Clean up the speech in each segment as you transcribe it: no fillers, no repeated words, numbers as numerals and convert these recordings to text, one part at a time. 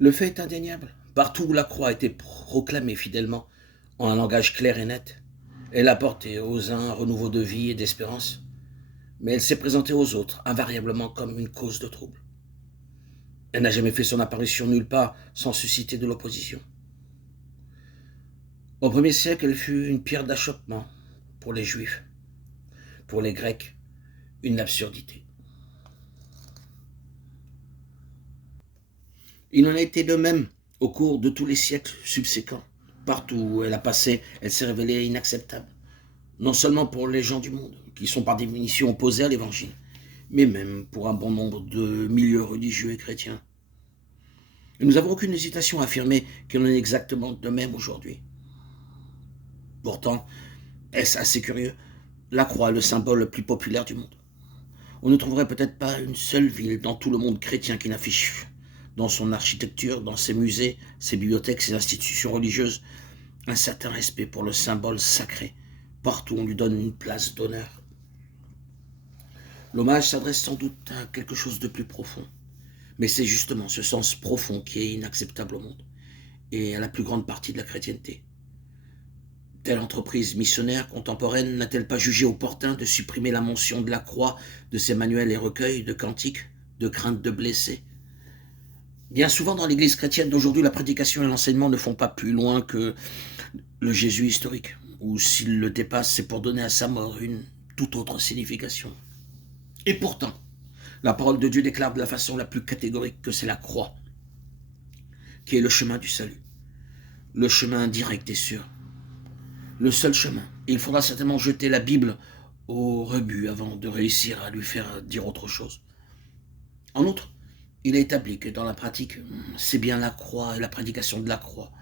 Le fait est indéniable. Partout où la croix a été proclamée fidèlement, en un langage clair et net, elle a apporté aux uns un renouveau de vie et d'espérance, mais elle s'est présentée aux autres invariablement comme une cause de trouble. Elle n'a jamais fait son apparition nulle part sans susciter de l'opposition. Au premier siècle, elle fut une pierre d'achoppement pour les Juifs, pour les Grecs, une absurdité. Il en a été de même au cours de tous les siècles subséquents. Partout où elle a passé, elle s'est révélée inacceptable, non seulement pour les gens du monde, qui sont par définition opposés à l'Évangile, mais même pour un bon nombre de milieux religieux et chrétiens. Et nous n'avons aucune hésitation à affirmer qu'il en est exactement de même aujourd'hui. Pourtant, est-ce assez curieux? La croix est le symbole le plus populaire du monde. On ne trouverait peut-être pas une seule ville dans tout le monde chrétien qui n'affiche dans son architecture, dans ses musées, ses bibliothèques, ses institutions religieuses, un certain respect pour le symbole sacré. Partout on lui donne une place d'honneur. L'hommage s'adresse sans doute à quelque chose de plus profond. Mais c'est justement ce sens profond qui est inacceptable au monde et à la plus grande partie de la chrétienté. Telle entreprise missionnaire contemporaine n'a-t-elle pas jugé opportun de supprimer la mention de la croix de ses manuels et recueils de cantiques, de crainte de blesser? Bien souvent dans l'église chrétienne d'aujourd'hui, la prédication et l'enseignement ne font pas plus loin que le Jésus historique, ou s'il le dépasse, c'est pour donner à sa mort une toute autre signification. Et pourtant, la parole de Dieu déclare de la façon la plus catégorique que c'est la croix qui est le chemin du salut, le chemin direct et sûr, le seul chemin. Et il faudra certainement jeter la Bible au rebut avant de réussir à lui faire dire autre chose. En outre, il est établi que dans la pratique, c'est bien la croix et la prédication de la croix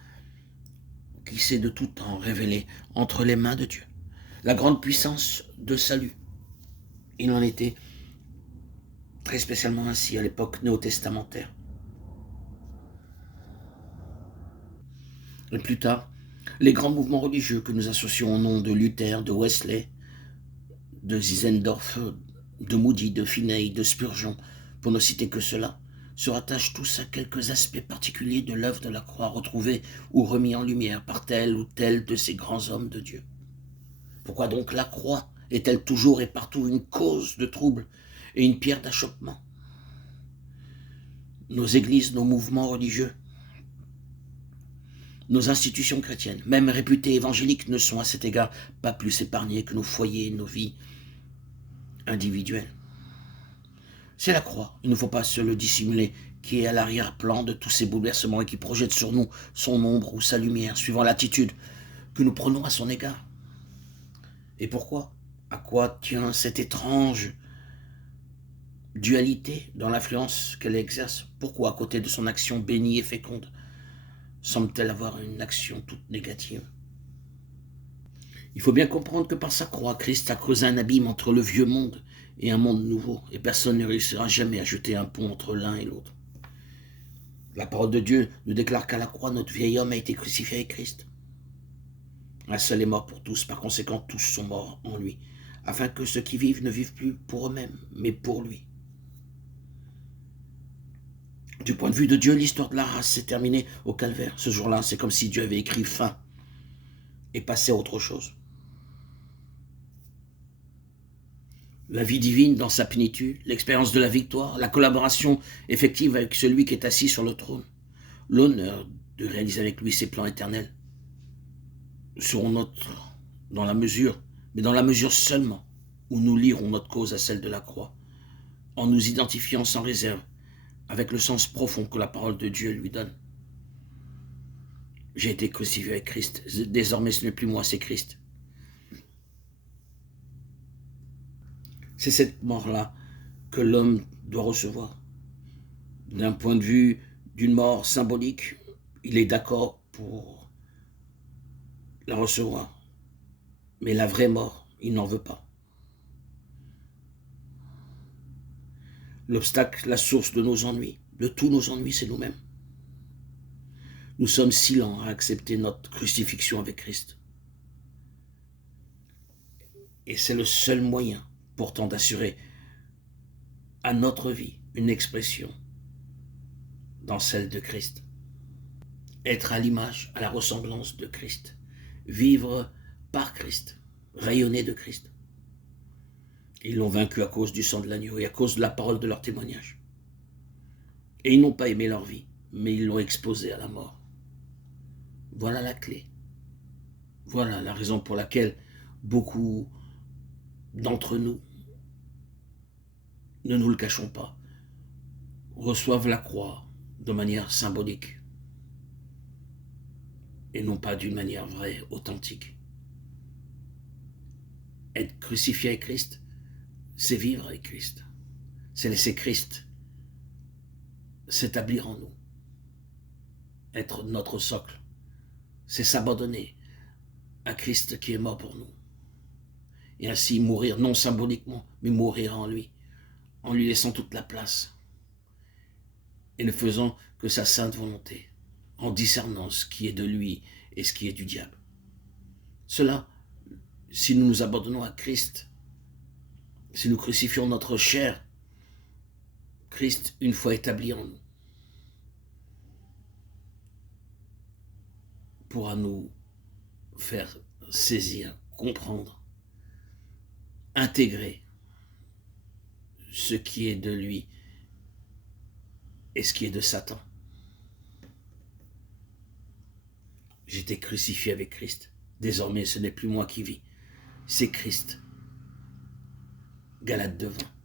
qui s'est de tout temps révélée entre les mains de Dieu. La grande puissance de salut. Il en était très spécialement ainsi à l'époque néo-testamentaire. Et plus tard, les grands mouvements religieux que nous associons au nom de Luther, de Wesley, de Zinzendorf, de Moody, de Finney, de Spurgeon, pour ne citer que cela, se rattachent tous à quelques aspects particuliers de l'œuvre de la croix retrouvés ou remis en lumière par tel ou tel de ces grands hommes de Dieu. Pourquoi donc la croix est-elle toujours et partout une cause de trouble et une pierre d'achoppement? Nos églises, nos mouvements religieux, nos institutions chrétiennes, même réputées évangéliques, ne sont à cet égard pas plus épargnées que nos foyers et nos vies individuelles. C'est la croix, il ne faut pas se le dissimuler, qui est à l'arrière-plan de tous ces bouleversements et qui projette sur nous son ombre ou sa lumière, suivant l'attitude que nous prenons à son égard. Et pourquoi? À quoi tient cette étrange dualité dans l'influence qu'elle exerce? Pourquoi, à côté de son action bénie et féconde, semble-t-elle avoir une action toute négative? Il faut bien comprendre que par sa croix, Christ a creusé un abîme entre le vieux monde et un monde nouveau, et personne ne réussira jamais à jeter un pont entre l'un et l'autre. La parole de Dieu nous déclare qu'à la croix, notre vieil homme a été crucifié avec Christ. Un seul est mort pour tous, par conséquent tous sont morts en lui, afin que ceux qui vivent ne vivent plus pour eux-mêmes, mais pour lui. Du point de vue de Dieu, l'histoire de la race s'est terminée au calvaire. Ce jour-là, c'est comme si Dieu avait écrit fin et passé à autre chose. La vie divine dans sa plénitude, l'expérience de la victoire, la collaboration effective avec celui qui est assis sur le trône, l'honneur de réaliser avec lui ses plans éternels seront nôtres dans la mesure, mais dans la mesure seulement où nous lierons notre cause à celle de la croix, en nous identifiant sans réserve avec le sens profond que la parole de Dieu lui donne. J'ai été crucifié avec Christ, désormais ce n'est plus moi, c'est Christ. C'est cette mort-là que l'homme doit recevoir. D'un point de vue d'une mort symbolique, il est d'accord pour la recevoir. Mais la vraie mort, il n'en veut pas. L'obstacle, la source de nos ennuis, de tous nos ennuis, c'est nous-mêmes. Nous sommes si lents à accepter notre crucifixion avec Christ. Et c'est le seul moyen, pourtant, d'assurer à notre vie une expression dans celle de Christ. être à l'image, à la ressemblance de Christ, vivre par Christ, rayonner de Christ. Ils l'ont vaincu à cause du sang de l'agneau et à cause de la parole de leur témoignage. Et ils n'ont pas aimé leur vie, mais ils l'ont exposée à la mort. Voilà la clé. Voilà la raison pour laquelle beaucoup d'entre nous, ne nous le cachons pas, reçoivent la croix de manière symbolique et non pas d'une manière vraie, authentique. Être crucifié avec Christ, c'est vivre avec Christ. C'est laisser Christ s'établir en nous. Être notre socle. C'est s'abandonner à Christ qui est mort pour nous. Et ainsi mourir, non symboliquement, mais mourir en lui laissant toute la place. Et ne faisant que sa sainte volonté, en discernant ce qui est de lui et ce qui est du diable. Cela, si nous nous abandonnons à Christ, si nous crucifions notre chair, Christ, une fois établi en nous, pourra nous faire saisir, comprendre, intégrer ce qui est de lui et ce qui est de Satan. J'étais crucifié avec Christ. Désormais, ce n'est plus moi qui vis, c'est Christ. Galates 2:20.